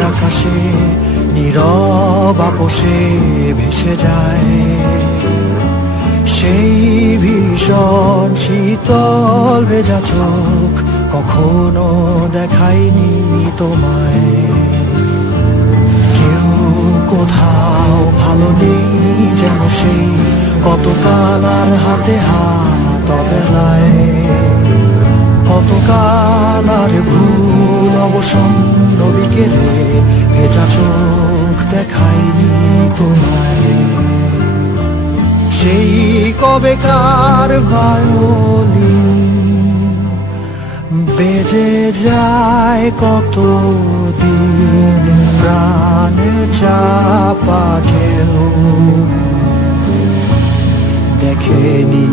আকাশে, নীরব আপোষে ভেসে যায়। সেই ভীষণ শীতল ভেজা চোখ কখনো দেখায়নি তোমায়। কেউ কোথাও ভালো নেই যেন সেই কতকাল আর হাতে হাত অবেলায় কতকাল আর ভুল অবসন্ন বিকেলে ভেজা চোখ দেখায়নি তোমায়। সেই কবেকার ভায়োলিন বেজে যায় কত দিন প্রাণে চাপা ঢেউ। দেখেনি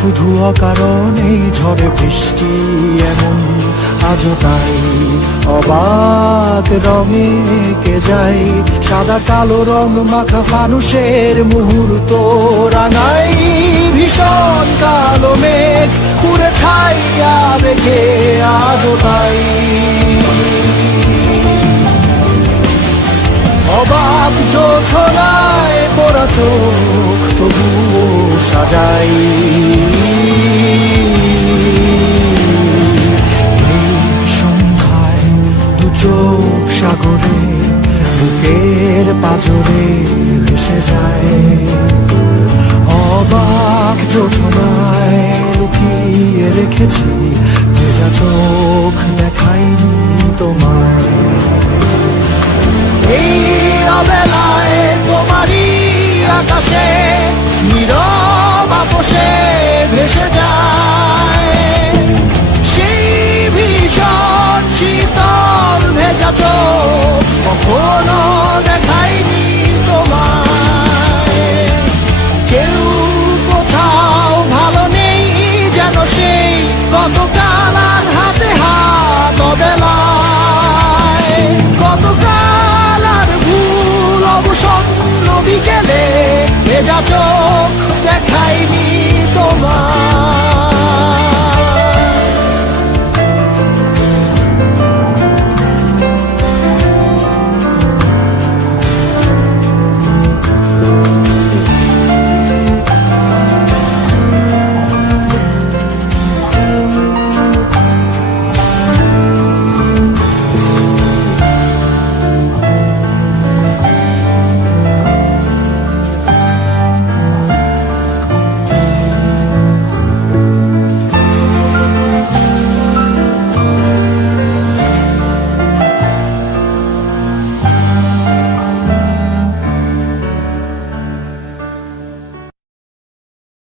শুধু অকারণে ঝড়ে বৃষ্টি এমন, আজও তাই। অবাক রঙে কে যায়, সাদা কালো রং মাখা মানুষের মুহূর্ত রাঙাই। ভীষণ কালো মেঘ পুরে ছাইয়া বেগে আজও তাই। অবাক যোছনায় পড়া চোখ, তবুও সাজাই। বুকের পাজরে ভেসে যায়। অবাক যোজনায় লুকিয়ে রেখেছি। গতকাল আর হাতে হাত বেলায় গতকাল আর ভুল অবসন্ন বিকেলে ভেজা চোখ দেখাইনি তোমার